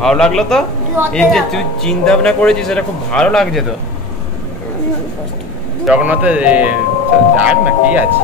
ভালো লাগলো তো, এই যে তুই চিন্তা ভাবনা করেছিস সেটা খুব ভালো লাগছে তো। জগন্নাথের যাক না, কি আছে।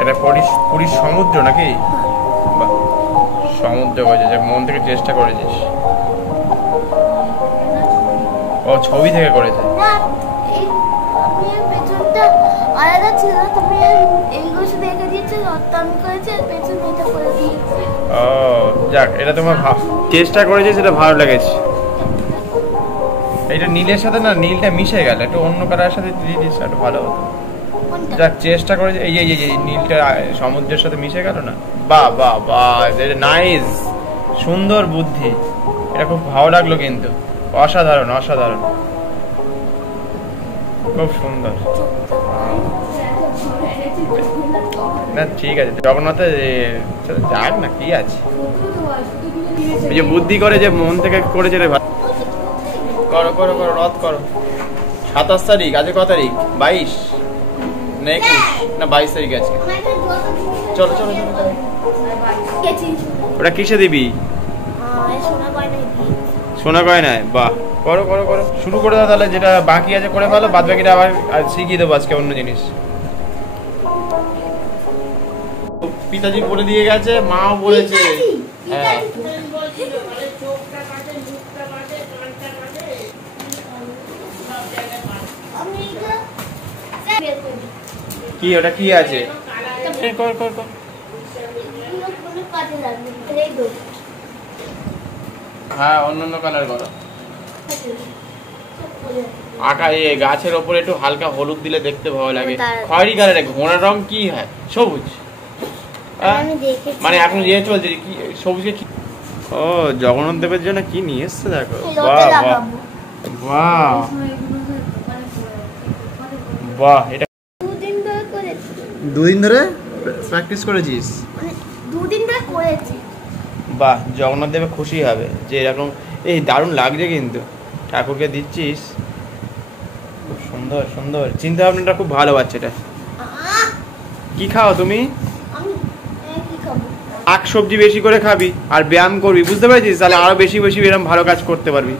এটা পুরীর সমুদ্র নাকি? সমুদ্র হয়েছে, যে মন থেকে চেষ্টা করেছিস। ও ছবি থেকে করেছে। আলাদা ছিল, তুমি এইগুলো শুধু এঁকে দিয়েছো, আমি করেছি আর পেছন এটা করে দিয়েছি। ও যাক, এটা তোমার চেষ্টা করেছে, সেটা ভালো লেগেছে। এটা নীলের সাথে না, নীলটা মিশে গেল, একটু অন্য কালারের সাথে দিয়ে দিস একটু ভালো হতো। যাক চেষ্টা করেছে, এই এই নীলটা সমুদ্রের সাথে মিশে গেল না। বাহ বাহ বাহ, নাইস, সুন্দর বুদ্ধি, এটা খুব ভালো লাগলো কিন্তু, অসাধারণ অসাধারণ। খুব সুন্দর। না ঠিক আছে, জগন্নাথের যাক না, কি আছে, এই যে বুদ্ধি করে যে মন থেকে করেছে রে ভাই। করো করো করো, রথ করো। 27 তারিখ, আজকে কত তারিখ? 22 না 21 না 22 তারিখ আছে। চলো চলো চলো। ওটা কিসে দিবি? সোনা গয়নায়। বাহ, করো করো করো, শুরু করে দাও তাহলে। যেটা বাকি আছে করে ফেলো, বাদ বাকিটা আবার শিখিয়ে দেবো আজকে অন্য জিনিস। পিতাজি বলে দিয়ে গেছে, মাও বলেছে। হ্যাঁ কি ওটা কি আছে? কর কর কর। হ্যাঁ অন্য কালার করো। আঁকা এই গাছের ওপরে একটু হালকা হলুদ দিলে দেখতে ভালো লাগে। খয়েরি কালারে ঘোড়ার রং কি হয়? সবুজ। মানে এখন ইয়ে চলছে কি সবুজকে কি? ও জগন্নাথ দেবের জন্য কি নিয়ে এসছে দেখো। বাহ বাহ বাহ বাহ। এটা দুদিন ধরে প্র্যাকটিস করেছিস? দুদিন ধরে করেছি। বাহ, জগন্নাথ দেব খুশি হবে যে এরকম। এই দারুণ লাগছে কিন্তু, ঠাকুরকে দিচ্ছিস। খুব সুন্দর সুন্দর চিন্তা ভাবনাটা, খুব ভালো বাচ্চাটা। কি খাও তুমি? শাক সবজি বেশি করে খাবি আর ব্যায়াম করবি, বুঝতে পেরেছিস? তাহলে আরো বেশি বেশি এরকম ভালো কাজ করতে পারবি।